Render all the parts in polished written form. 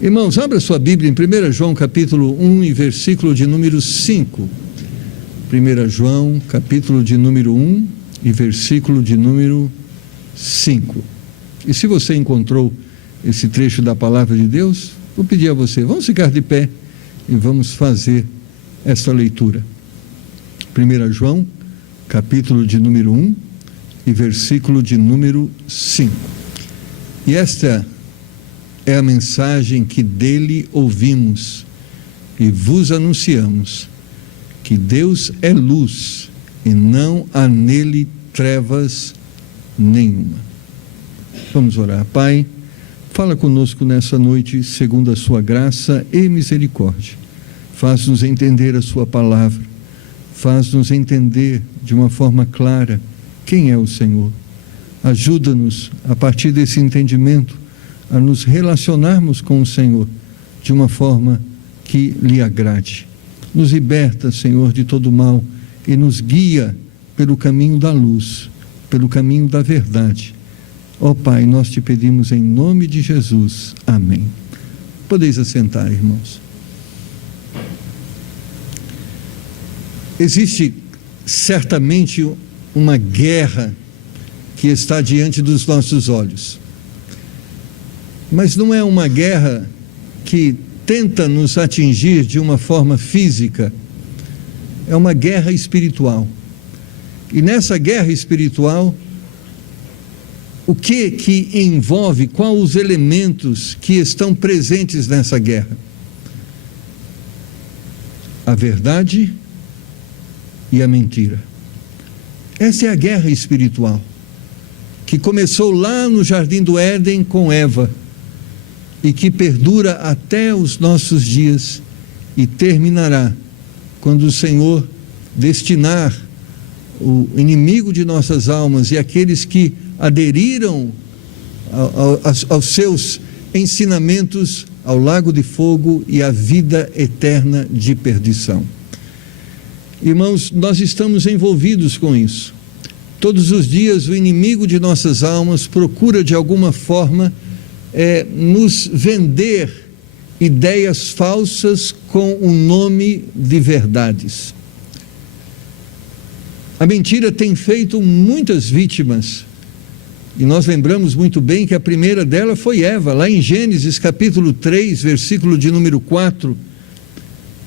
Irmãos, abra sua Bíblia em 1 João capítulo 1 e versículo de número 5. 1 João capítulo de número 1 e versículo de número 5. E se você encontrou esse trecho da palavra de Deus, vou pedir a você, vamos ficar de pé e vamos fazer essa leitura. 1 João capítulo de número 1 e versículo de número 5. E esta é a mensagem que dele ouvimos e vos anunciamos, que Deus é luz e não há nele trevas nenhuma. Vamos orar. Pai, fala conosco nessa noite, segundo a sua graça e misericórdia. Faz-nos entender a sua palavra, faz-nos entender de uma forma clara quem é o Senhor. Ajuda-nos, a partir desse entendimento, a nos relacionarmos com o Senhor de uma forma que lhe agrade. Nos liberta, Senhor, de todo mal e nos guia pelo caminho da luz, pelo caminho da verdade. Ó Pai, nós te pedimos em nome de Jesus. Amém. Podeis assentar, irmãos. Existe certamente uma guerra que está diante dos nossos olhos. Mas não é uma guerra que tenta nos atingir de uma forma física, é uma guerra espiritual. E nessa guerra espiritual, o que envolve, quais os elementos que estão presentes nessa guerra? A verdade e a mentira. Essa é a guerra espiritual, que começou lá no Jardim do Éden com Eva, e que perdura até os nossos dias e terminará quando o Senhor destinar o inimigo de nossas almas e aqueles que aderiram aos seus ensinamentos ao lago de fogo e à vida eterna de perdição. Irmãos, nós estamos envolvidos com isso. Todos os dias o inimigo de nossas almas procura de alguma forma nos vender ideias falsas com o nome de verdades. A mentira tem feito muitas vítimas, e nós lembramos muito bem que a primeira dela foi Eva, lá em Gênesis capítulo 3, versículo de número 4.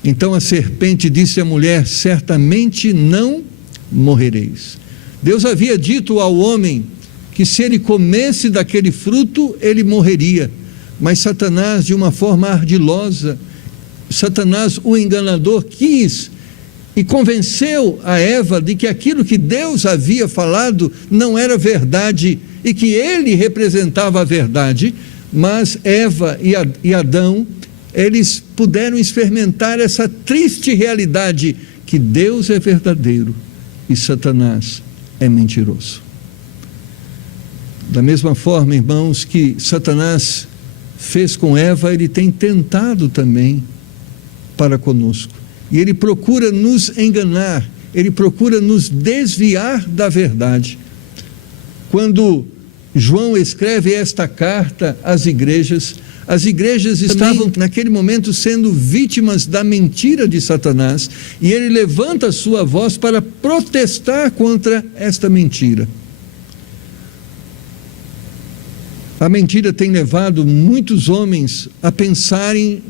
Então a serpente disse à mulher: certamente não morrereis. Deus havia dito ao homem que se ele comesse daquele fruto, ele morreria. Mas Satanás, de uma forma ardilosa, Satanás, o enganador, quis e convenceu a Eva de que aquilo que Deus havia falado não era verdade e que ele representava a verdade. Mas Eva e Adão, eles puderam experimentar essa triste realidade, que Deus é verdadeiro e Satanás é mentiroso. Da mesma forma, irmãos, que Satanás fez com Eva, ele tem tentado também para conosco. E ele procura nos enganar, ele procura nos desviar da verdade. Quando João escreve esta carta às igrejas, as igrejas estavam naquele momento sendo vítimas da mentira de Satanás, e ele levanta a sua voz para protestar contra esta mentira. A mentira tem levado muitos homens a pensarem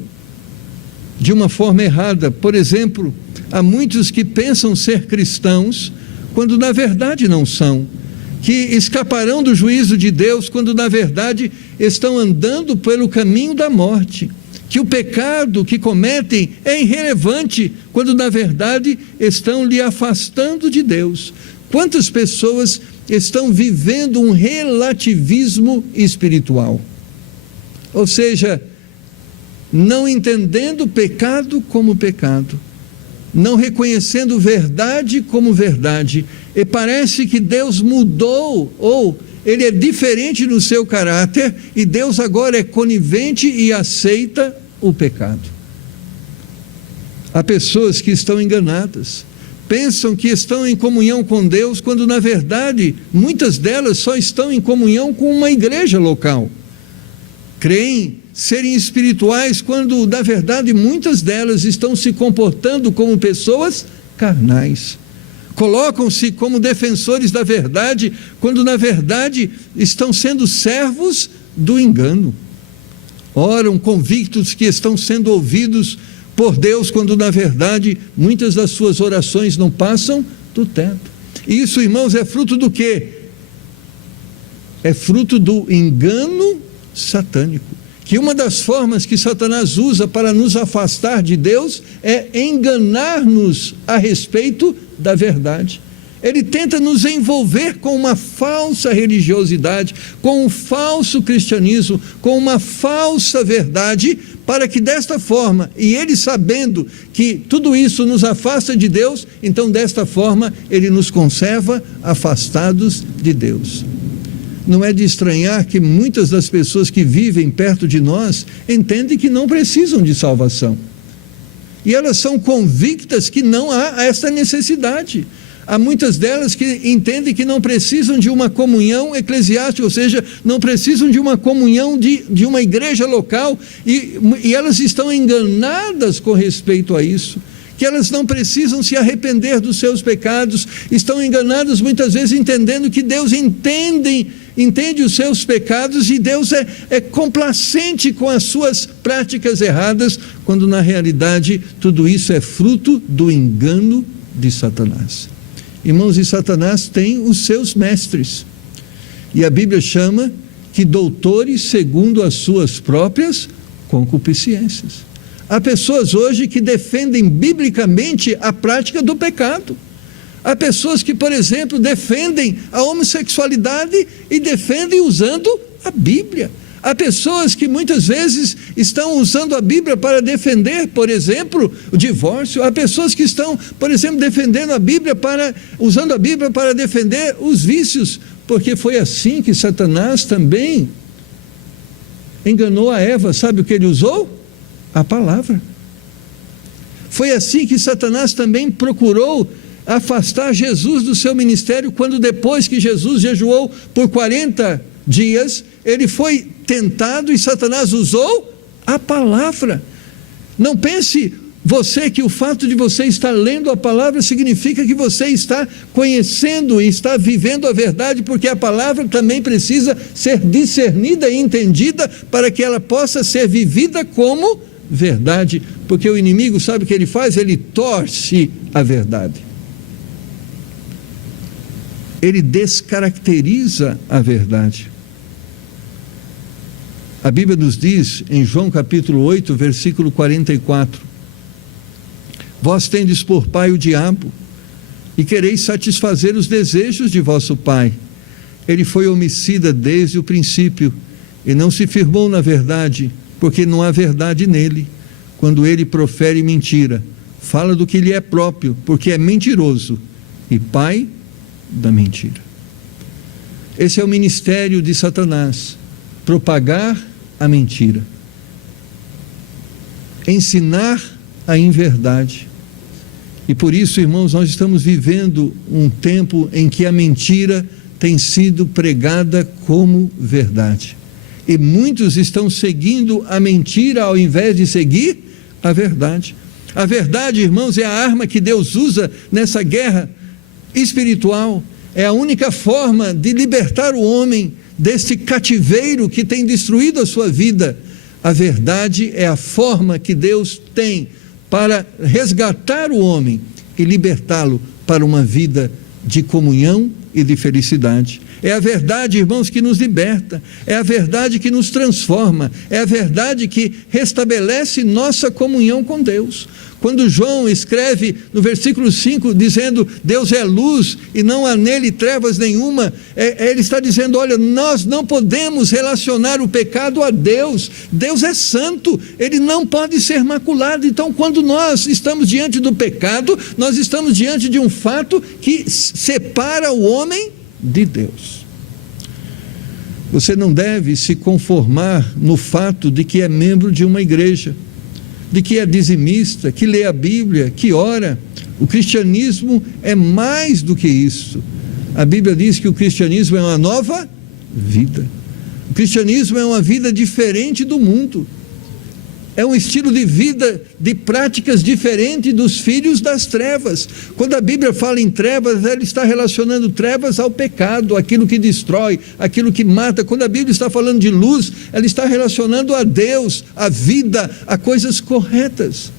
de uma forma errada. Por exemplo, há muitos que pensam ser cristãos, quando na verdade não são, que escaparão do juízo de Deus, quando na verdade estão andando pelo caminho da morte, que o pecado que cometem é irrelevante, quando na verdade estão lhe afastando de Deus. Quantas pessoas estão vivendo um relativismo espiritual? Ou seja, não entendendo o pecado como pecado, não reconhecendo verdade como verdade, e parece que Deus mudou, ou ele é diferente no seu caráter, e Deus agora é conivente e aceita o pecado. Há pessoas que estão enganadas, pensam que estão em comunhão com Deus, quando na verdade muitas delas só estão em comunhão com uma igreja local. Creem serem espirituais, quando na verdade muitas delas estão se comportando como pessoas carnais. Colocam-se como defensores da verdade, quando na verdade estão sendo servos do engano. Oram convictos que estão sendo ouvidos por Deus, quando na verdade muitas das suas orações não passam do teto. E isso, irmãos, é fruto do quê? É fruto do engano satânico. Que uma das formas que Satanás usa para nos afastar de Deus é enganar-nos a respeito da verdade. Ele tenta nos envolver com uma falsa religiosidade, com um falso cristianismo, com uma falsa verdade, para que desta forma, e ele sabendo que tudo isso nos afasta de Deus, então desta forma ele nos conserva afastados de Deus. Não é de estranhar que muitas das pessoas que vivem perto de nós entendem que não precisam de salvação. E elas são convictas que não há essa necessidade. Há muitas delas que entendem que não precisam de uma comunhão eclesiástica, ou seja, não precisam de uma comunhão de uma igreja local, e elas estão enganadas com respeito a isso. Que elas não precisam se arrepender dos seus pecados, estão enganadas muitas vezes entendendo que Deus entende os seus pecados e Deus é complacente com as suas práticas erradas, quando na realidade tudo isso é fruto do engano de Satanás. Irmãos, e Satanás tem os seus mestres, e a Bíblia chama que doutores segundo as suas próprias concupiscências. Há pessoas hoje que defendem biblicamente a prática do pecado. Há pessoas que, por exemplo, defendem a homossexualidade e defendem usando a Bíblia. Há pessoas que muitas vezes estão usando a Bíblia para defender, por exemplo, o divórcio. Há pessoas que estão, por exemplo, defendendo a Bíblia usando a Bíblia para defender os vícios, porque foi assim que Satanás também enganou a Eva. Sabe o que ele usou? A palavra. Foi assim que Satanás também procurou afastar Jesus do seu ministério, quando depois que Jesus jejuou por 40 dias, ele foi tentado e Satanás usou a palavra. Não pense você que o fato de você estar lendo a palavra significa que você está conhecendo e está vivendo a verdade, porque a palavra também precisa ser discernida e entendida para que ela possa ser vivida como verdade, porque o inimigo, sabe o que ele faz? Ele torce a verdade, ele descaracteriza a verdade. A Bíblia nos diz em João capítulo 8, versículo 44: vós tendes por pai o diabo, e quereis satisfazer os desejos de vosso pai. Ele foi homicida desde o princípio, e não se firmou na verdade, porque não há verdade nele. Quando ele profere mentira, fala do que lhe é próprio, porque é mentiroso e pai da mentira. Esse é o ministério de Satanás: propagar a mentira, ensinar a inverdade. E por isso, irmãos, nós estamos vivendo um tempo em que a mentira tem sido pregada como verdade. E muitos estão seguindo a mentira ao invés de seguir a verdade. A verdade, irmãos, é a arma que Deus usa nessa guerra espiritual. É a única forma de libertar o homem deste cativeiro que tem destruído a sua vida. A verdade é a forma que Deus tem para resgatar o homem e libertá-lo para uma vida de comunhão e de felicidade. É a verdade, irmãos, que nos liberta, é a verdade que nos transforma, é a verdade que restabelece nossa comunhão com Deus. Quando João escreve no versículo 5, dizendo, Deus é luz e não há nele trevas nenhuma, ele está dizendo, olha, nós não podemos relacionar o pecado a Deus. Deus é santo, ele não pode ser maculado. Então, quando nós estamos diante do pecado, nós estamos diante de um fato que separa o homem de Deus. Você não deve se conformar no fato de que é membro de uma igreja, de que é dizimista, que lê a Bíblia, que ora. O cristianismo é mais do que isso. A Bíblia diz que o cristianismo é uma nova vida. O cristianismo é uma vida diferente do mundo. É um estilo de vida, de práticas diferente dos filhos das trevas. Quando a Bíblia fala em trevas, ela está relacionando trevas ao pecado, aquilo que destrói, aquilo que mata. Quando a Bíblia está falando de luz, ela está relacionando a Deus, a vida, a coisas corretas.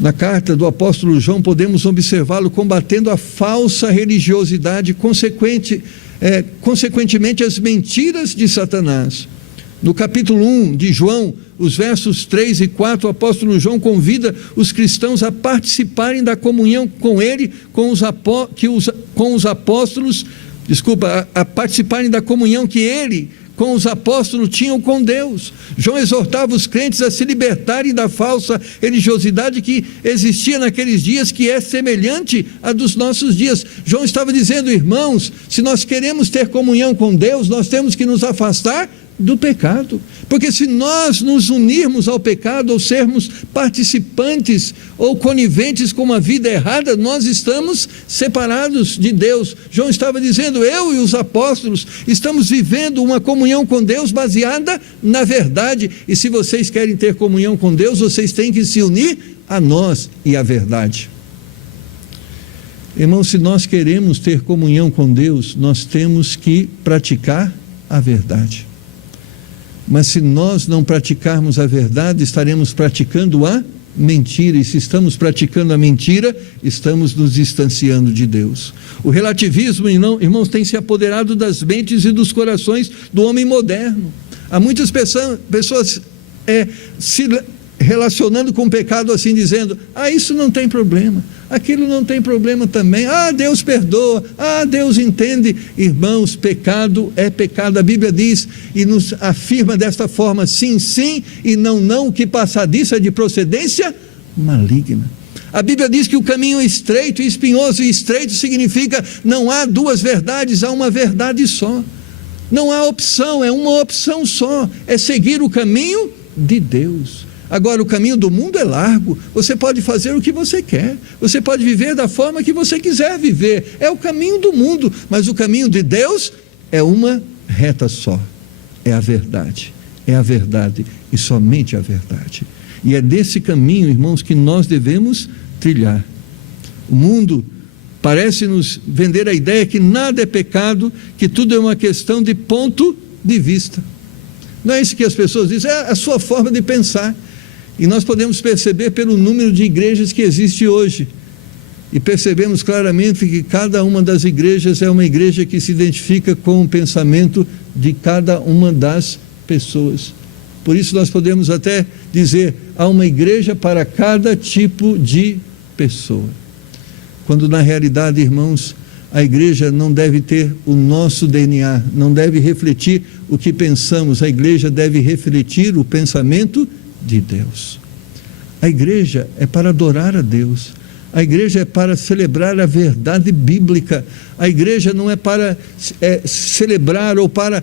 Na carta do apóstolo João, podemos observá-lo combatendo a falsa religiosidade, consequentemente as mentiras de Satanás. No capítulo 1 de João, os versos 3 e 4, o apóstolo João convida os cristãos a participarem da comunhão com ele, a participarem da comunhão que ele, com os apóstolos, tinham com Deus. João exortava os crentes a se libertarem da falsa religiosidade que existia naqueles dias, que é semelhante à dos nossos dias. João estava dizendo: irmãos, se nós queremos ter comunhão com Deus, nós temos que nos afastar do pecado, porque se nós nos unirmos ao pecado, ou sermos participantes ou coniventes com uma vida errada, nós estamos separados de Deus. João estava dizendo: eu e os apóstolos estamos vivendo uma comunhão com Deus baseada na verdade, e se vocês querem ter comunhão com Deus, vocês têm que se unir a nós e à verdade. Irmãos, se nós queremos ter comunhão com Deus, nós temos que praticar a verdade. Mas se nós não praticarmos a verdade, estaremos praticando a mentira, e se estamos praticando a mentira, estamos nos distanciando de Deus. O relativismo, irmãos, tem se apoderado das mentes e dos corações do homem moderno. Há muitas pessoas se relacionando com o pecado assim, dizendo: isso não tem problema, aquilo não tem problema também, Deus perdoa, Deus entende. Irmãos, pecado é pecado. A Bíblia diz e nos afirma desta forma: sim, sim, e não, não, que passadiça de procedência maligna. A Bíblia diz que o caminho é estreito e espinhoso, e estreito significa não há duas verdades, há uma verdade só. Não há opção, é uma opção só, é seguir o caminho de Deus. Agora, o caminho do mundo é largo, você pode fazer o que você quer, você pode viver da forma que você quiser viver, é o caminho do mundo, mas o caminho de Deus é uma reta só, é a verdade e somente a verdade. E é desse caminho, irmãos, que nós devemos trilhar. O mundo parece nos vender a ideia que nada é pecado, que tudo é uma questão de ponto de vista. Não é isso que as pessoas dizem, é a sua forma de pensar. E nós podemos perceber pelo número de igrejas que existe hoje, e percebemos claramente que cada uma das igrejas é uma igreja que se identifica com o pensamento de cada uma das pessoas. Por isso nós podemos até dizer: há uma igreja para cada tipo de pessoa, quando na realidade, irmãos, a igreja não deve ter o nosso DNA, não deve refletir o que pensamos, a igreja deve refletir o pensamento de Deus. A igreja é para adorar a Deus, a igreja é para celebrar a verdade bíblica, a igreja não é para celebrar ou para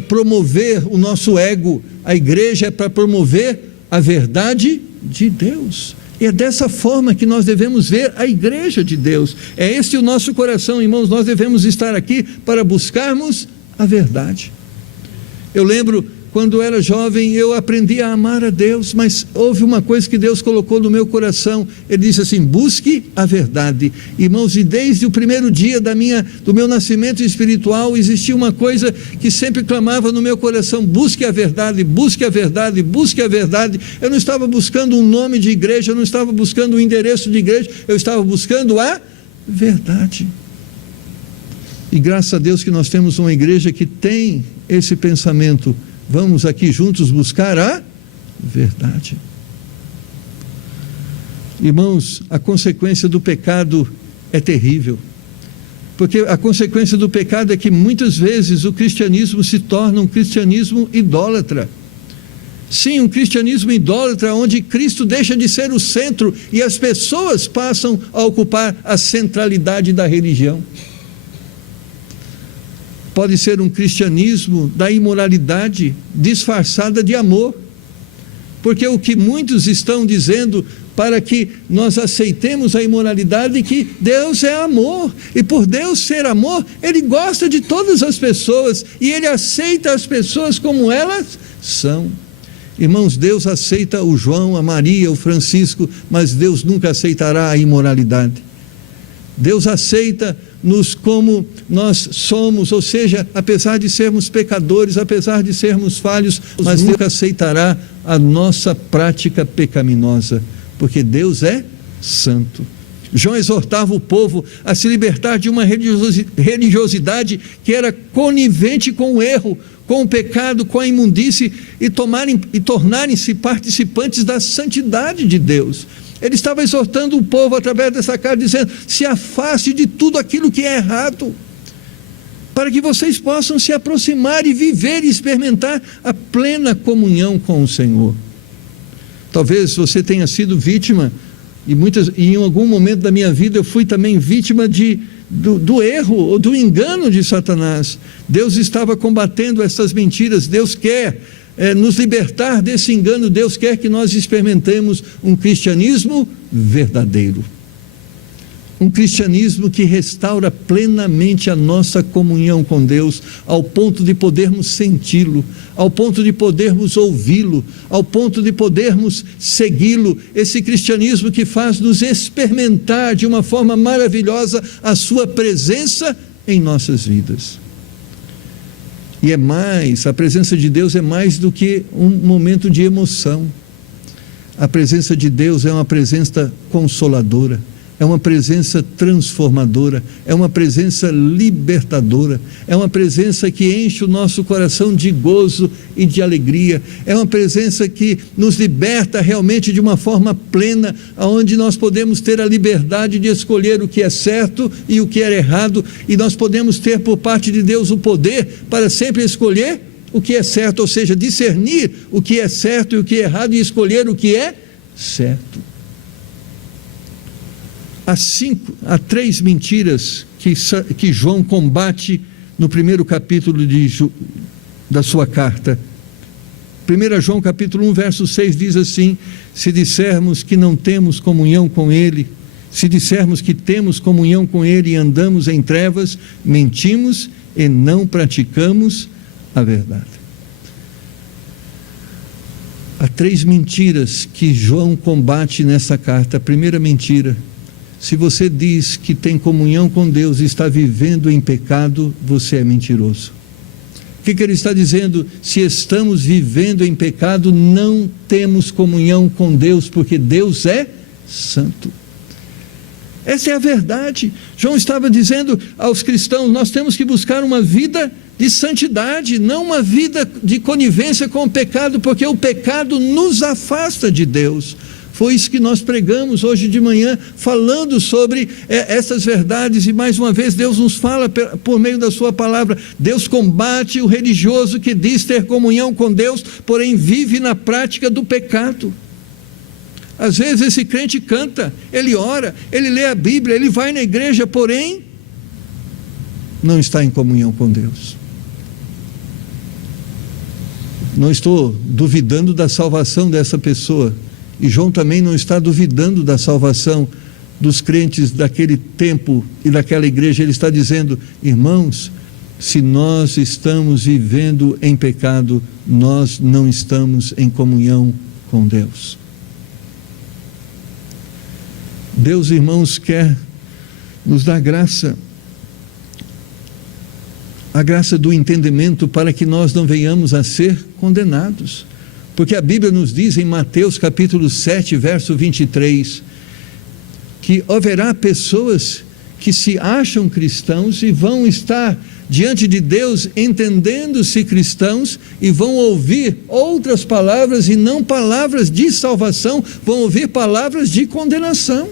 promover o nosso ego, a igreja é para promover a verdade de Deus. E é dessa forma que nós devemos ver a igreja de Deus. É esse o nosso coração, irmãos. Nós devemos estar aqui para buscarmos a verdade. Eu lembro, quando eu era jovem, eu aprendi a amar a Deus, mas houve uma coisa que Deus colocou no meu coração. Ele disse assim: busque a verdade. Irmãos, e desde o primeiro dia do meu nascimento espiritual, existia uma coisa que sempre clamava no meu coração: busque a verdade, busque a verdade, busque a verdade. Eu não estava buscando um nome de igreja, eu não estava buscando um endereço de igreja, eu estava buscando a verdade. E graças a Deus que nós temos uma igreja que tem esse pensamento: vamos aqui juntos buscar a verdade. Irmãos, a consequência do pecado é terrível, porque a consequência do pecado é que muitas vezes o cristianismo se torna um cristianismo idólatra. Sim, um cristianismo idólatra, onde Cristo deixa de ser o centro e as pessoas passam a ocupar a centralidade da religião. Pode ser um cristianismo da imoralidade disfarçada de amor, porque o que muitos estão dizendo para que nós aceitemos a imoralidade, que Deus é amor, e por Deus ser amor, Ele gosta de todas as pessoas, e Ele aceita as pessoas como elas são. Irmãos, Deus aceita o João, a Maria, o Francisco, mas Deus nunca aceitará a imoralidade. Deus aceita-nos como nós somos, ou seja, apesar de sermos pecadores, apesar de sermos falhos, mas nunca aceitará a nossa prática pecaminosa, porque Deus é santo. João exortava o povo a se libertar de uma religiosidade que era conivente com o erro, com o pecado, com a imundície, e tornarem-se participantes da santidade de Deus. Ele estava exortando o povo através dessa carta, dizendo: se afaste de tudo aquilo que é errado, para que vocês possam se aproximar e viver e experimentar a plena comunhão com o Senhor. Talvez você tenha sido vítima, e em algum momento da minha vida eu fui também vítima do erro ou do engano de Satanás. Deus estava combatendo essas mentiras. Deus quer nos libertar desse engano. Deus quer que nós experimentemos um cristianismo verdadeiro, um cristianismo que restaura plenamente a nossa comunhão com Deus, ao ponto de podermos senti-lo, ao ponto de podermos ouvi-lo, ao ponto de podermos segui-lo. Esse cristianismo que faz nos experimentar de uma forma maravilhosa a sua presença em nossas vidas. E a presença de Deus é mais do que um momento de emoção. A presença de Deus é uma presença consoladora, é uma presença transformadora, é uma presença libertadora, é uma presença que enche o nosso coração de gozo e de alegria, é uma presença que nos liberta realmente de uma forma plena, onde nós podemos ter a liberdade de escolher o que é certo e o que é errado, e nós podemos ter por parte de Deus o poder para sempre escolher o que é certo, ou seja, discernir o que é certo e o que é errado, e escolher o que é certo. Há 3 mentiras que João combate no primeiro capítulo da sua carta. 1 João capítulo 1, verso 6 diz assim: se dissermos que não temos comunhão com Ele, se dissermos que temos comunhão com Ele e andamos em trevas, mentimos e não praticamos a verdade. Há 3 mentiras que João combate nessa carta. A primeira mentira: se você diz que tem comunhão com Deus e está vivendo em pecado, você é mentiroso. O que ele está dizendo? Se estamos vivendo em pecado, não temos comunhão com Deus, porque Deus é santo. Essa é a verdade. João estava dizendo aos cristãos: nós temos que buscar uma vida de santidade, não uma vida de conivência com o pecado, porque o pecado nos afasta de Deus. Foi isso que nós pregamos hoje de manhã, falando sobre essas verdades, e mais uma vez Deus nos fala por meio da sua palavra. Deus combate o religioso que diz ter comunhão com Deus, porém vive na prática do pecado. Às vezes esse crente canta, ele ora, ele lê a Bíblia, ele vai na igreja, porém não está em comunhão com Deus. Não estou duvidando da salvação dessa pessoa, e João também não está duvidando da salvação dos crentes daquele tempo e daquela igreja. Ele está dizendo: irmãos, se nós estamos vivendo em pecado, nós não estamos em comunhão com Deus. Deus, irmãos, quer nos dar graça, a graça do entendimento, para que nós não venhamos a ser condenados. Porque a Bíblia nos diz em Mateus capítulo 7, verso 23, que haverá pessoas que se acham cristãos e vão estar diante de Deus entendendo-se cristãos, e vão ouvir outras palavras e não palavras de salvação, vão ouvir palavras de condenação.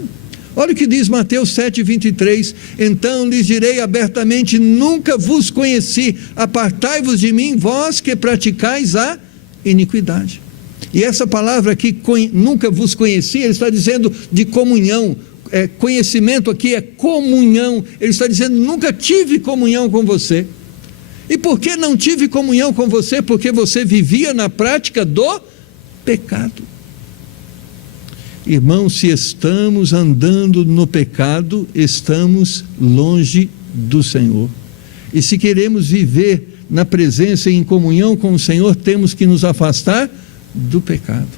Olha o que diz Mateus 7, 23, então lhes direi abertamente: nunca vos conheci, apartai-vos de mim, vós que praticais a iniquidade. E essa palavra aqui, nunca vos conheci, ele está dizendo de comunhão. Conhecimento aqui é comunhão. Ele está dizendo: nunca tive comunhão com você. E por que não tive comunhão com você? Porque você vivia na prática do pecado. Irmãos, se estamos andando no pecado, estamos longe do Senhor. E se queremos viver na presença e em comunhão com o Senhor, temos que nos afastar do pecado.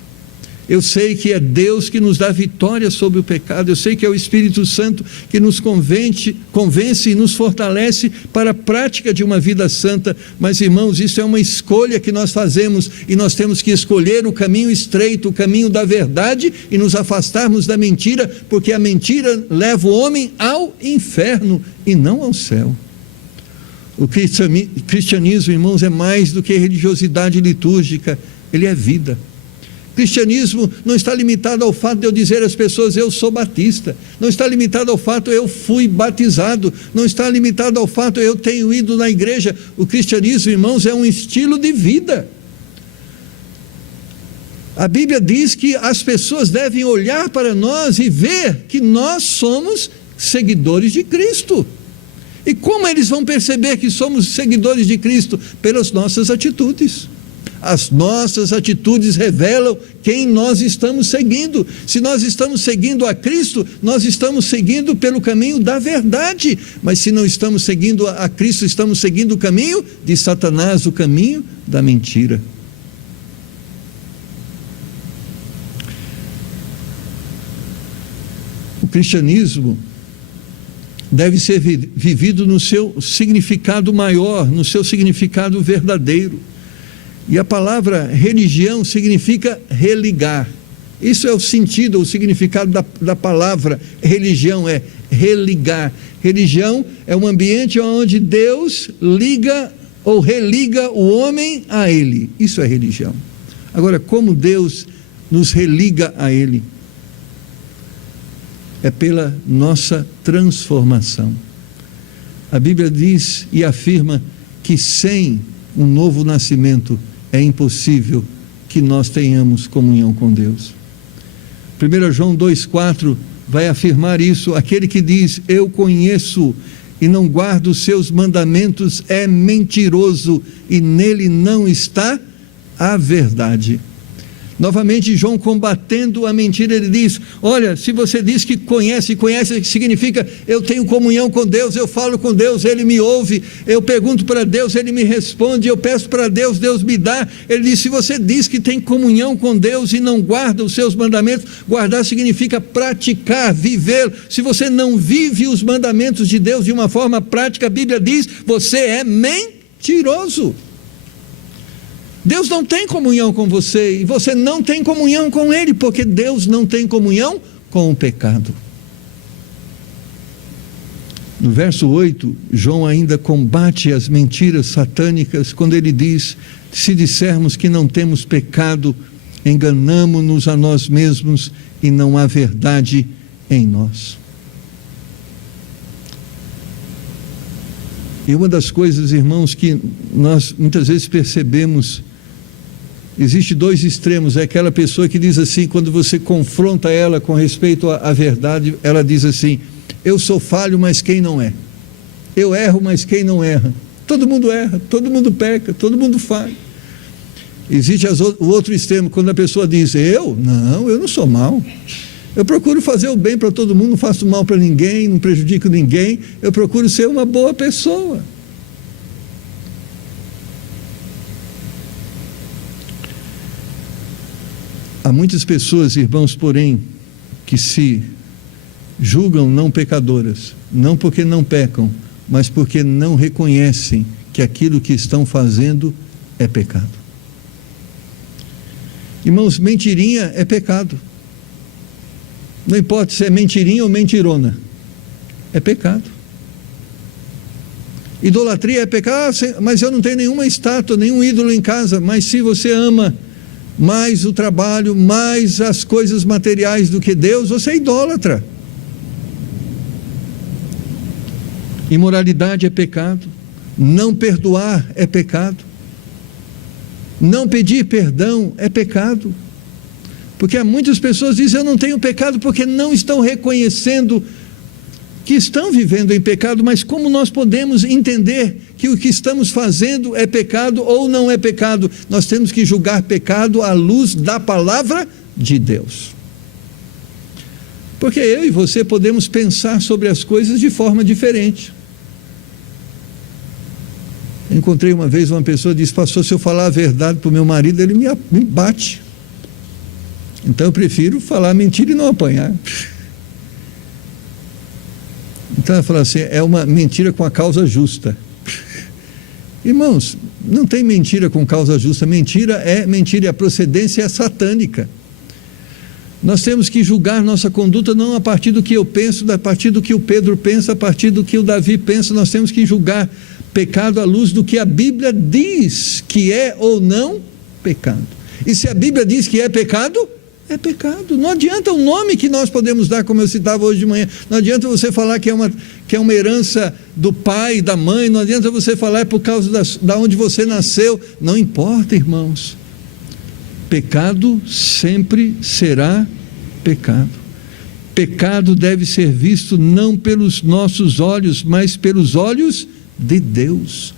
Eu sei que é Deus que nos dá vitória sobre o pecado, eu sei que é o Espírito Santo que nos convence e nos fortalece para a prática de uma vida santa, mas irmãos, isso é uma escolha que nós fazemos, e nós temos que escolher o caminho estreito, o caminho da verdade, e nos afastarmos da mentira, porque a mentira leva o homem ao inferno e não ao céu. O cristianismo, irmãos, é mais do que religiosidade litúrgica, ele é vida. Cristianismo não está limitado ao fato de eu dizer às pessoas, eu sou batista, não está limitado ao fato, eu fui batizado, não está limitado ao fato, eu tenho ido na igreja. O cristianismo, irmãos, é um estilo de vida. A Bíblia diz que as pessoas devem olhar para nós e ver que nós somos seguidores de Cristo. E como eles vão perceber que somos seguidores de Cristo? Pelas nossas atitudes. As nossas atitudes revelam quem nós estamos seguindo. Se nós estamos seguindo a Cristo, nós estamos seguindo pelo caminho da verdade. Mas se não estamos seguindo a Cristo, estamos seguindo o caminho de Satanás, o caminho da mentira. O cristianismo deve ser vivido no seu significado maior, no seu significado verdadeiro. E a palavra religião significa religar. Isso é o sentido, o significado da palavra religião, é religar. Religião é um ambiente onde Deus liga ou religa o homem a Ele. Isso é religião. Agora, como Deus nos religa a Ele? É pela nossa transformação. A Bíblia diz e afirma que sem um novo nascimento é impossível que nós tenhamos comunhão com Deus. 1 João 2,4 vai afirmar isso. Aquele que diz, eu conheço e não guarda os seus mandamentos é mentiroso, e nele não está a verdade. Novamente, João combatendo a mentira, ele diz, olha, se você diz que conhece, significa, eu tenho comunhão com Deus, eu falo com Deus, Ele me ouve, eu pergunto para Deus, Ele me responde, eu peço para Deus, Deus me dá. Ele diz, se você diz que tem comunhão com Deus e não guarda os seus mandamentos, guardar significa praticar, viver. Se você não vive os mandamentos de Deus de uma forma prática, a Bíblia diz, você é mentiroso. Deus não tem comunhão com você, e você não tem comunhão com Ele, porque Deus não tem comunhão com o pecado. No verso 8, João ainda combate as mentiras satânicas, quando ele diz, se dissermos que não temos pecado, enganamo-nos a nós mesmos, e não há verdade em nós. E uma das coisas, irmãos, que nós muitas vezes percebemos, existe dois extremos. É aquela pessoa que diz assim, quando você confronta ela com respeito à verdade, ela diz assim, eu sou falho, mas quem não é? Eu erro, mas quem não erra? Todo mundo erra, todo mundo peca, todo mundo falha. Existe o outro extremo, quando a pessoa diz, eu não sou mau. Eu procuro fazer o bem para todo mundo, não faço mal para ninguém, não prejudico ninguém, eu procuro ser uma boa pessoa. Há muitas pessoas, irmãos, porém, que se julgam não pecadoras, não porque não pecam, mas porque não reconhecem que aquilo que estão fazendo é pecado. Irmãos, mentirinha é pecado. Não importa se é mentirinha ou mentirona, é pecado. Idolatria é pecado, mas eu não tenho nenhuma estátua, nenhum ídolo em casa. Mas se você ama mais o trabalho, mais as coisas materiais do que Deus, você é idólatra. Imoralidade é pecado, não perdoar é pecado, não pedir perdão é pecado. Porque há muitas pessoas que dizem, eu não tenho pecado, porque não estão reconhecendo que estão vivendo em pecado. Mas como nós podemos entender que o que estamos fazendo é pecado ou não é pecado? Nós temos que julgar pecado à luz da palavra de Deus. Porque eu e você podemos pensar sobre as coisas de forma diferente. Encontrei uma vez uma pessoa que disse: pastor, se eu falar a verdade para o meu marido, ele me bate. Então eu prefiro falar mentira e não apanhar. Então ela falou assim: é uma mentira com a causa justa. Irmãos, não tem mentira com causa justa. Mentira é mentira, e a procedência é satânica. Nós temos que julgar nossa conduta não a partir do que eu penso, a partir do que o Pedro pensa, a partir do que o Davi pensa. Nós temos que julgar pecado à luz do que a Bíblia diz que é ou não pecado. E se a Bíblia diz que é pecado, é pecado. Não adianta o nome que nós podemos dar, como eu citava hoje de manhã. Não adianta você falar que é uma herança do pai, da mãe. Não adianta você falar por causa da onde você nasceu. Não importa, irmãos. Pecado sempre será pecado. Pecado deve ser visto não pelos nossos olhos, mas pelos olhos de Deus.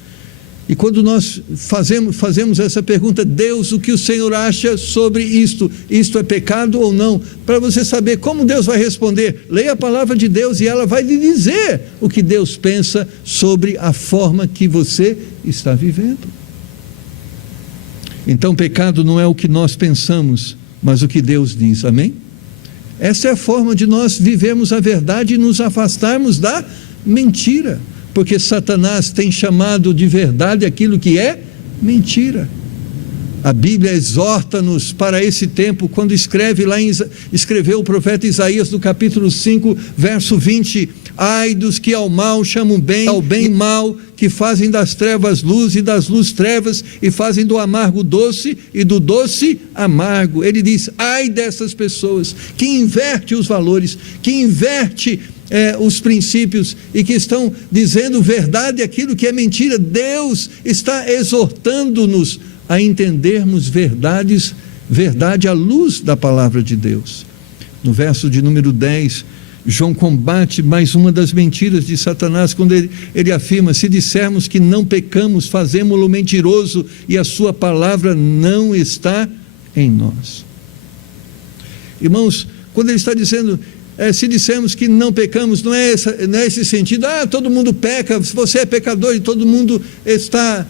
E quando nós fazemos essa pergunta: Deus, o que o Senhor acha sobre isto? Isto é pecado ou não? Para você saber como Deus vai responder, leia a palavra de Deus e ela vai lhe dizer o que Deus pensa sobre a forma que você está vivendo. Então pecado não é o que nós pensamos, mas o que Deus diz, amém? Essa é a forma de nós vivermos a verdade e nos afastarmos da mentira. Porque Satanás tem chamado de verdade aquilo que é mentira. A Bíblia exorta-nos para esse tempo, quando escreveu o profeta Isaías no capítulo 5, verso 20: ai dos que ao mal chamam bem, ao bem mal, que fazem das trevas luz e das luz trevas, e fazem do amargo doce e do doce amargo. Ele diz: ai dessas pessoas que inverte os valores, que inverte os princípios, e que estão dizendo verdade aquilo que é mentira. Deus está exortando-nos a entendermos verdade à luz da palavra de Deus. No verso de número 10, João combate mais uma das mentiras de Satanás, quando ele afirma: se dissermos que não pecamos, fazemo-lo mentiroso, e a sua palavra não está em nós. Irmãos, quando ele está dizendo, se dissermos que não pecamos, não é esse sentido: todo mundo peca, você é pecador e todo mundo está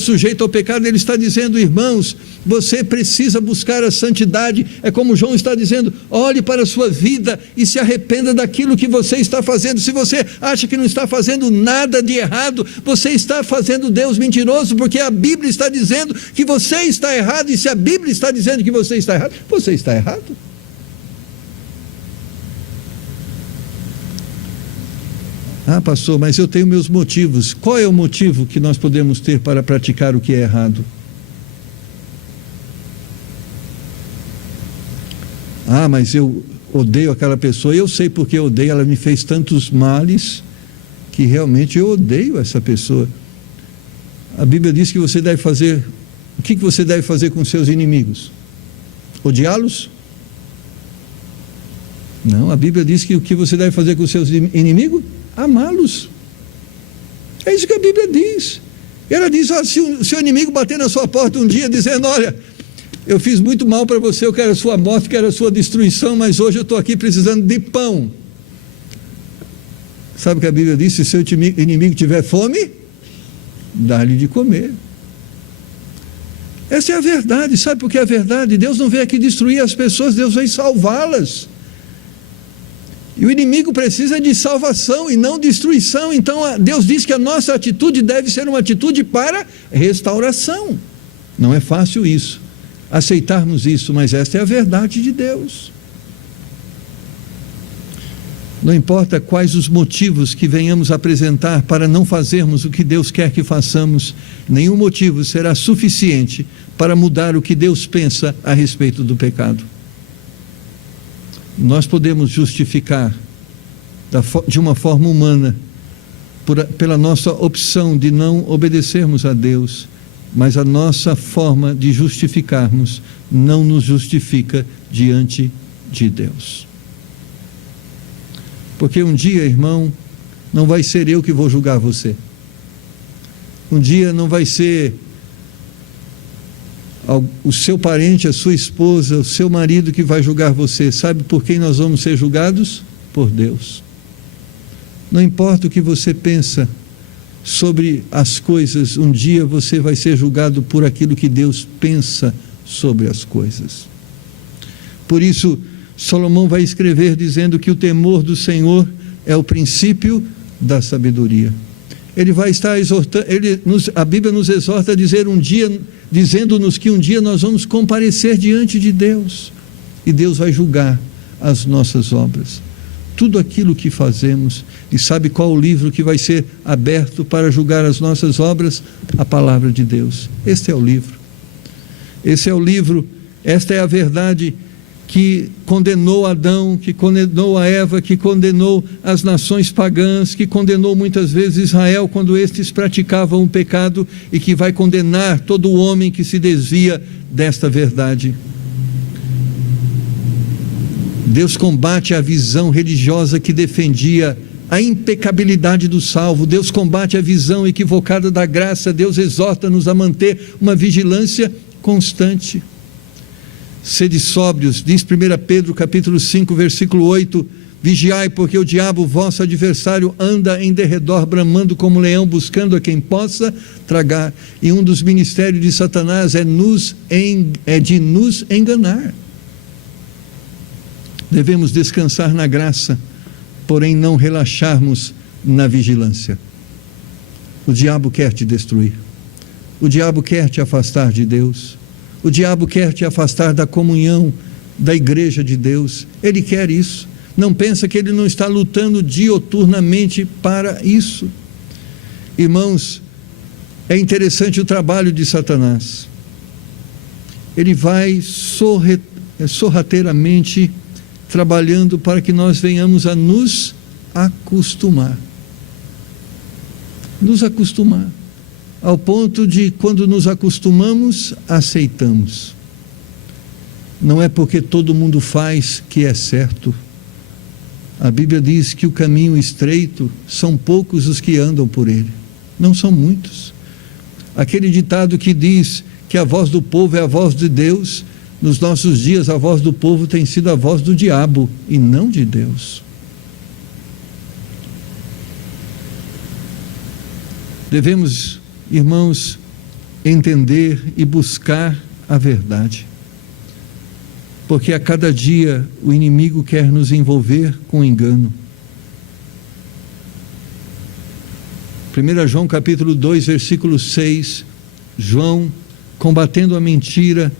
sujeito ao pecado. Ele está dizendo: irmãos, você precisa buscar a santidade. É como João está dizendo: olhe para a sua vida e se arrependa daquilo que você está fazendo. Se você acha que não está fazendo nada de errado, você está fazendo Deus mentiroso, porque a Bíblia está dizendo que você está errado, e se a Bíblia está dizendo que você está errado, você está errado. Pastor, mas eu tenho meus motivos. Qual é o motivo que nós podemos ter para praticar o que é errado? Mas eu odeio aquela pessoa. Eu sei porque eu odeio, ela me fez tantos males que realmente eu odeio essa pessoa. A Bíblia diz que você deve fazer... O que você deve fazer com seus inimigos? Odiá-los? Não, a Bíblia diz que o que você deve fazer com seus inimigos? Amá-los. É isso que a Bíblia diz. Ela diz: se o seu inimigo bater na sua porta um dia dizendo: olha, eu fiz muito mal para você, eu quero a sua morte, quero a sua destruição, mas hoje eu estou aqui precisando de pão. Sabe o que a Bíblia diz? Se seu inimigo tiver fome, dá-lhe de comer. Essa é a verdade. Sabe por que é a verdade? Deus não veio aqui destruir as pessoas, Deus veio salvá-las. E o inimigo precisa de salvação e não destruição. Então Deus diz que a nossa atitude deve ser uma atitude para restauração. Não é fácil isso, aceitarmos isso, mas esta é a verdade de Deus. Não importa quais os motivos que venhamos apresentar para não fazermos o que Deus quer que façamos, nenhum motivo será suficiente para mudar o que Deus pensa a respeito do pecado. Nós podemos justificar de uma forma humana, pela nossa opção de não obedecermos a Deus, mas a nossa forma de justificarmos não nos justifica diante de Deus. Porque um dia, irmão, não vai ser eu que vou julgar você. Um dia não vai ser o seu parente, a sua esposa, o seu marido que vai julgar você. Sabe por quem nós vamos ser julgados? Por Deus. Não importa o que você pensa sobre as coisas, um dia você vai ser julgado por aquilo que Deus pensa sobre as coisas. Por isso, Salomão vai escrever dizendo que o temor do Senhor é o princípio da sabedoria. Ele vai estar exortando, a Bíblia nos exorta a dizer dizendo-nos que um dia nós vamos comparecer diante de Deus, e Deus vai julgar as nossas obras, tudo aquilo que fazemos. E sabe qual o livro que vai ser aberto para julgar as nossas obras? A palavra de Deus. Este é o livro. Esse é o livro, esta é a verdade que condenou Adão, que condenou a Eva, que condenou as nações pagãs, que condenou muitas vezes Israel quando estes praticavam o pecado, e que vai condenar todo homem que se desvia desta verdade. Deus combate a visão religiosa que defendia a impecabilidade do salvo. Deus combate a visão equivocada da graça. Deus exorta-nos a manter uma vigilância constante. Sede sóbrios, diz 1 Pedro capítulo 5, versículo 8, vigiai, porque o diabo, vosso adversário, anda em derredor, bramando como leão, buscando a quem possa tragar. E um dos ministérios de Satanás é de nos enganar. Devemos descansar na graça, porém não relaxarmos na vigilância. O diabo quer te destruir. O diabo quer te afastar de Deus. O diabo quer te afastar da comunhão da igreja de Deus. Ele quer isso. Não pensa que ele não está lutando dioturnamente para isso. Irmãos, é interessante o trabalho de Satanás. Ele vai sorrateiramente trabalhando para que nós venhamos a nos acostumar. Nos acostumar. Ao ponto de, quando nos acostumamos, aceitamos. Não é porque todo mundo faz que é certo. A Bíblia diz que o caminho estreito, são poucos os que andam por ele. Não são muitos. Aquele ditado que diz que a voz do povo é a voz de Deus, nos nossos dias a voz do povo tem sido a voz do diabo e não de Deus. Devemos, irmãos, entender e buscar a verdade, porque a cada dia o inimigo quer nos envolver com engano. 1 João capítulo 2, versículo 6, João, combatendo a mentira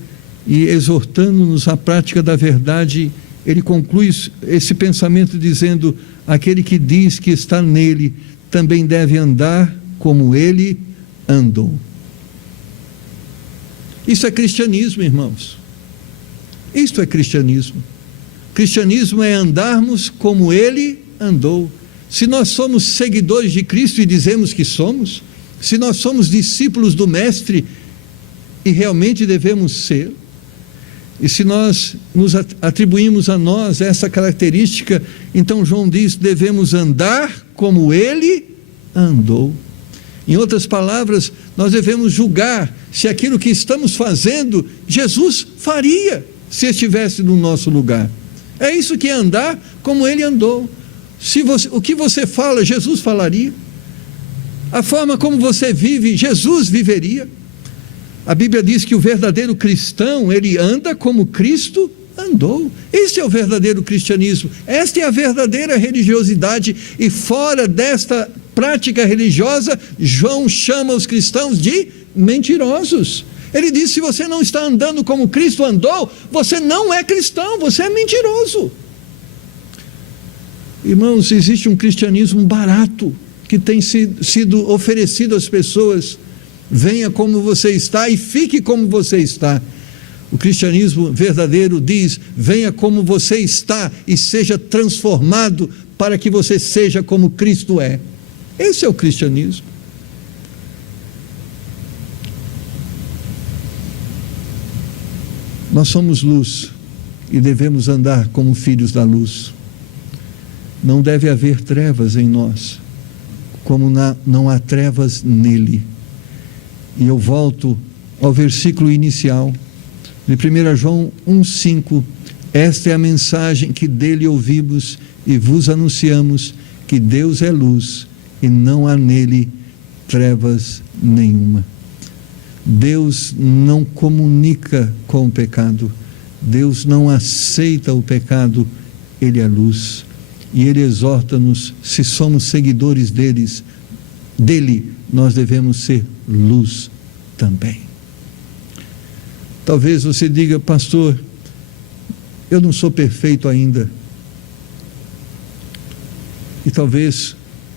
e exortando-nos à prática da verdade, ele conclui esse pensamento dizendo: aquele que diz que está nele também deve andar como ele andou. Isso é cristianismo, irmãos. Isto é cristianismo. Cristianismo é andarmos como ele andou. Se nós somos seguidores de Cristo e dizemos que somos, se nós somos discípulos do Mestre e realmente devemos ser, e se nós nos atribuímos a nós essa característica, então João diz: devemos andar como ele andou. Em outras palavras, nós devemos julgar se aquilo que estamos fazendo, Jesus faria se estivesse no nosso lugar. É isso que é andar como ele andou. O que você fala, Jesus falaria. A forma como você vive, Jesus viveria. A Bíblia diz que o verdadeiro cristão, ele anda como Cristo andou. Esse é o verdadeiro cristianismo. Esta é a verdadeira religiosidade. E fora desta prática religiosa, João chama os cristãos de mentirosos. Ele diz: se você não está andando como Cristo andou, você não é cristão, você é mentiroso. Irmãos, existe um cristianismo barato que tem sido oferecido às pessoas. Venha como você está e fique como você está. O cristianismo verdadeiro diz: venha como você está e seja transformado para que você seja como Cristo é. Esse é o cristianismo. Nós somos luz e devemos andar como filhos da luz. Não deve haver trevas em nós, como não há trevas nele. E eu volto ao versículo inicial, de 1 João 1,5, esta é a mensagem que dele ouvimos e vos anunciamos, que Deus é luz e não há nele trevas nenhuma. Deus não comunica com o pecado, Deus não aceita o pecado, Ele é luz. E Ele exorta-nos, se somos seguidores dele, nós devemos ser luz também. Talvez você diga, pastor, eu não sou perfeito ainda. E talvez,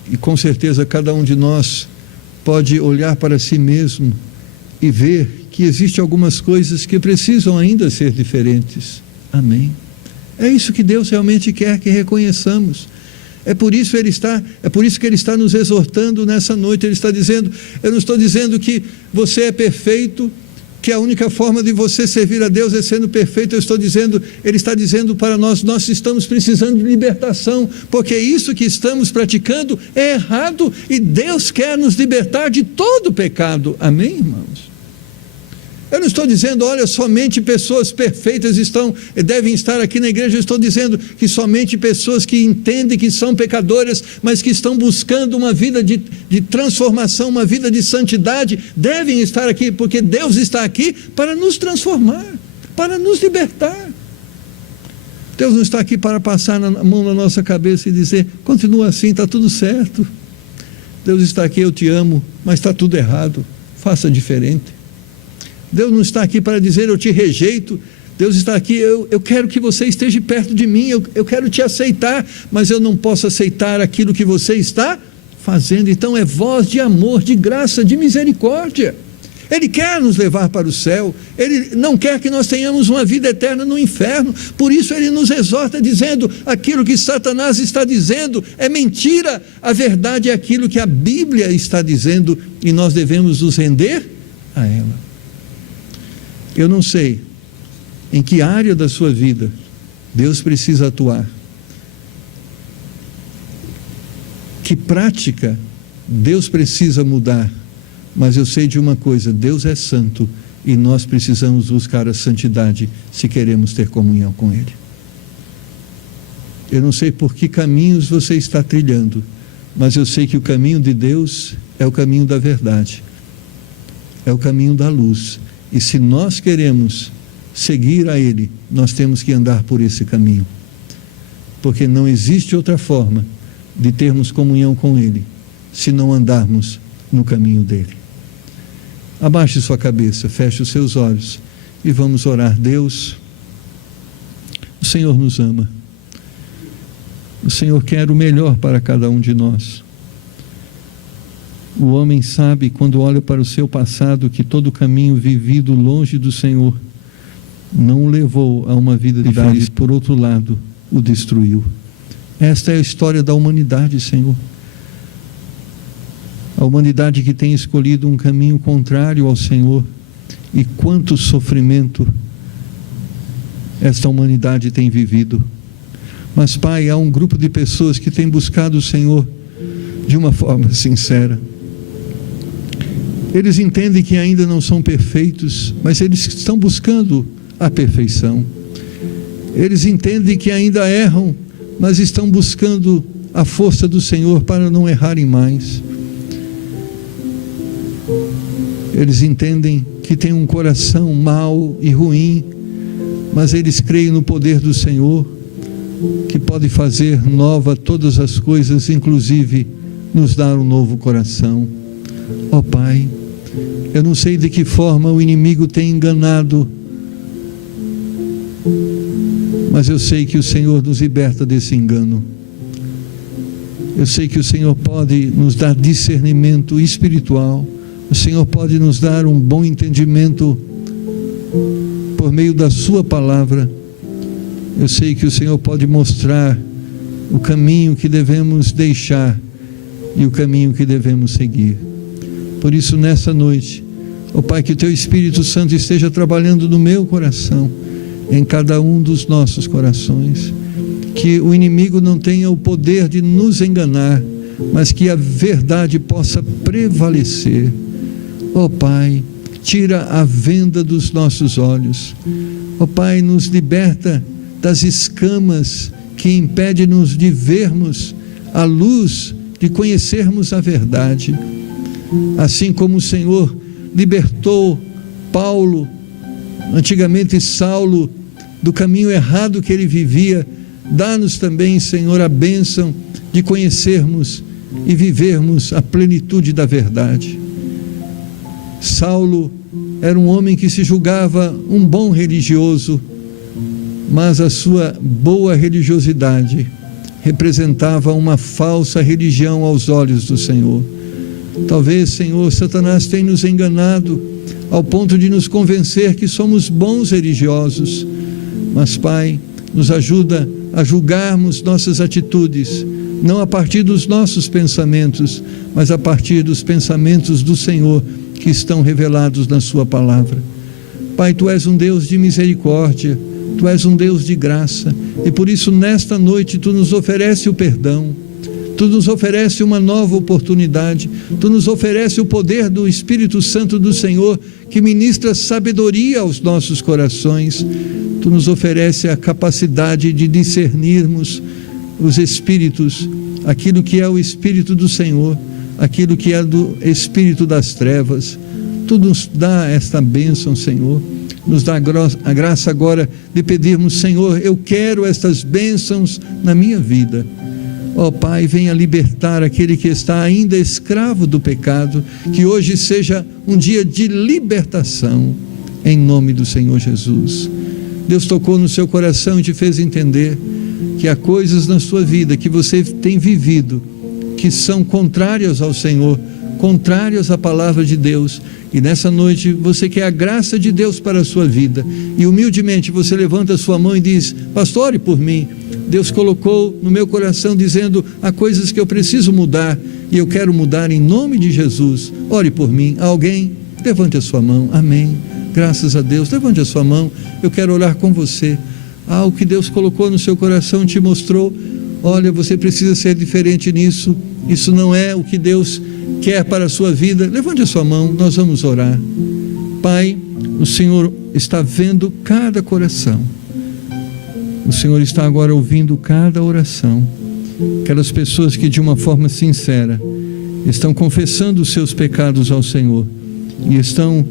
e com certeza cada um de nós pode olhar para si mesmo e ver que existem algumas coisas que precisam ainda ser diferentes. Amém. É isso que Deus realmente quer que reconheçamos. É por isso que Ele está nos exortando nessa noite. Ele está dizendo, eu não estou dizendo que você é perfeito, que a única forma de você servir a Deus é sendo perfeito. Ele está dizendo para nós estamos precisando de libertação, porque isso que estamos praticando é errado, e Deus quer nos libertar de todo pecado. Amém, irmãos? Eu não estou dizendo, olha, somente pessoas perfeitas devem estar aqui na igreja. Eu estou dizendo que somente pessoas que entendem que são pecadoras, mas que estão buscando uma vida de transformação, uma vida de santidade, devem estar aqui, porque Deus está aqui para nos transformar, para nos libertar. Deus não está aqui para passar a mão na nossa cabeça e dizer, continua assim, está tudo certo. Deus está aqui, eu te amo, mas está tudo errado, faça diferente. Deus não está aqui para dizer, eu te rejeito. Deus está aqui, eu quero que você esteja perto de mim, eu quero te aceitar, mas eu não posso aceitar aquilo que você está fazendo. Então é voz de amor, de graça, de misericórdia. Ele quer nos levar para o céu, Ele não quer que nós tenhamos uma vida eterna no inferno. Por isso Ele nos exorta dizendo, aquilo que Satanás está dizendo é mentira, a verdade é aquilo que a Bíblia está dizendo, e nós devemos nos render a ela. Eu não sei em que área da sua vida Deus precisa atuar, que prática Deus precisa mudar, mas eu sei de uma coisa, Deus é santo e nós precisamos buscar a santidade se queremos ter comunhão com Ele. Eu não sei por que caminhos você está trilhando, mas eu sei que o caminho de Deus é o caminho da verdade, é o caminho da luz. E se nós queremos seguir a Ele, nós temos que andar por esse caminho, porque não existe outra forma de termos comunhão com Ele, se não andarmos no caminho dEle. Abaixe sua cabeça, feche os seus olhos e vamos orar. Deus, o Senhor nos ama, o Senhor quer o melhor para cada um de nós. O homem sabe, quando olha para o seu passado, que todo o caminho vivido longe do Senhor não o levou a uma vida de feliz, por outro lado, o destruiu. Esta é a história da humanidade, Senhor. A humanidade que tem escolhido um caminho contrário ao Senhor, e quanto sofrimento esta humanidade tem vivido. Mas, Pai, há um grupo de pessoas que tem buscado o Senhor de uma forma sincera. Eles entendem que ainda não são perfeitos, mas eles estão buscando a perfeição. Eles entendem que ainda erram, mas estão buscando a força do Senhor para não errarem mais. Eles entendem que têm um coração mau e ruim, mas eles creem no poder do Senhor, que pode fazer nova todas as coisas, inclusive nos dar um novo coração. Ó Pai, eu não sei de que forma o inimigo tem enganado, mas eu sei que o Senhor nos liberta desse engano. Eu sei que o Senhor pode nos dar discernimento espiritual, o Senhor pode nos dar um bom entendimento por meio da sua palavra. Eu sei que o Senhor pode mostrar o caminho que devemos deixar e o caminho que devemos seguir. Por isso, nessa noite, ó Pai, que o Teu Espírito Santo esteja trabalhando no meu coração, em cada um dos nossos corações, que o inimigo não tenha o poder de nos enganar, mas que a verdade possa prevalecer. Ó Pai, tira a venda dos nossos olhos. Ó Pai, nos liberta das escamas que impedem-nos de vermos a luz, de conhecermos a verdade. Assim como o Senhor libertou Paulo, antigamente Saulo, do caminho errado que ele vivia, dá-nos também, Senhor, a bênção de conhecermos e vivermos a plenitude da verdade. Saulo era um homem que se julgava um bom religioso, mas a sua boa religiosidade representava uma falsa religião aos olhos do Senhor. Talvez, Senhor, Satanás tenha nos enganado ao ponto de nos convencer que somos bons religiosos, mas, Pai, nos ajuda a julgarmos nossas atitudes, não a partir dos nossos pensamentos, mas a partir dos pensamentos do Senhor que estão revelados na sua palavra. Pai, Tu és um Deus de misericórdia, Tu és um Deus de graça, e por isso nesta noite Tu nos oferece o perdão, Tu nos oferece uma nova oportunidade, Tu nos oferece o poder do Espírito Santo do Senhor, que ministra sabedoria aos nossos corações. Tu nos oferece a capacidade de discernirmos os espíritos, aquilo que é o Espírito do Senhor, aquilo que é do Espírito das trevas. Tu nos dá esta bênção, Senhor. Nos dá a graça agora de pedirmos: Senhor, eu quero estas bênçãos na minha vida. Ó Pai, venha libertar aquele que está ainda escravo do pecado, que hoje seja um dia de libertação, em nome do Senhor Jesus. Deus tocou no seu coração e te fez entender que há coisas na sua vida que você tem vivido, que são contrárias ao Senhor, contrárias à palavra de Deus, e nessa noite você quer a graça de Deus para a sua vida, e humildemente você levanta a sua mão e diz: pastor, ore por mim. Deus colocou no meu coração dizendo: há coisas que eu preciso mudar, e eu quero mudar em nome de Jesus, ore por mim. Alguém? Levante a sua mão. Amém, graças a Deus. Levante a sua mão, eu quero orar com você. O que Deus colocou no seu coração, te mostrou: olha, você precisa ser diferente nisso, isso não é o que Deus quer para a sua vida. Levante a sua mão, nós vamos orar. Pai, o Senhor está vendo cada coração, o Senhor está agora ouvindo cada oração, aquelas pessoas que de uma forma sincera estão confessando os seus pecados ao Senhor e estão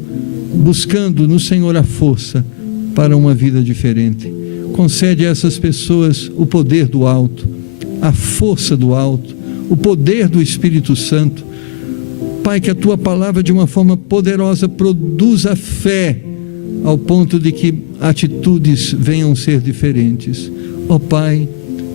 buscando no Senhor a força para uma vida diferente. Concede a essas pessoas o poder do alto, a força do alto, o poder do Espírito Santo. Pai, que a Tua palavra de uma forma poderosa produza fé, ao ponto de que atitudes venham ser diferentes. Ó Pai,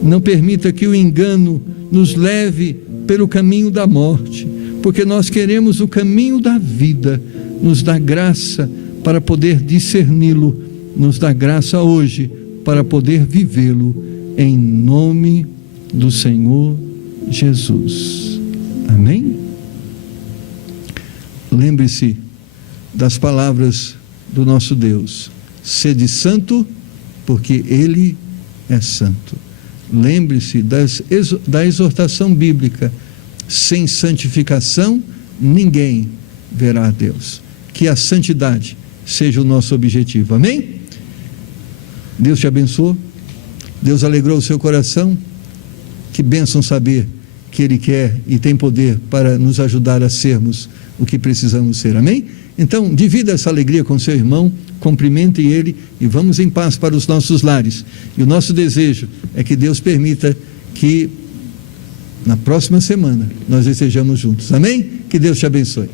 não permita que o engano nos leve pelo caminho da morte, porque nós queremos o caminho da vida. Nos dá graça para poder discerni-lo, nos dá graça hoje para poder vivê-lo, em nome do Senhor Jesus. Amém? Lembre-se das palavras do nosso Deus: sede santo, porque Ele é santo. Lembre-se da exortação bíblica: sem santificação ninguém verá a Deus. Que a santidade seja o nosso objetivo. Amém? Deus te abençoou, Deus alegrou o seu coração. Que bênção saber que Ele quer e tem poder para nos ajudar a sermos o que precisamos ser. Amém? Então, divida essa alegria com seu irmão, cumprimente ele e vamos em paz para os nossos lares. E o nosso desejo é que Deus permita que na próxima semana nós estejamos juntos. Amém? Que Deus te abençoe.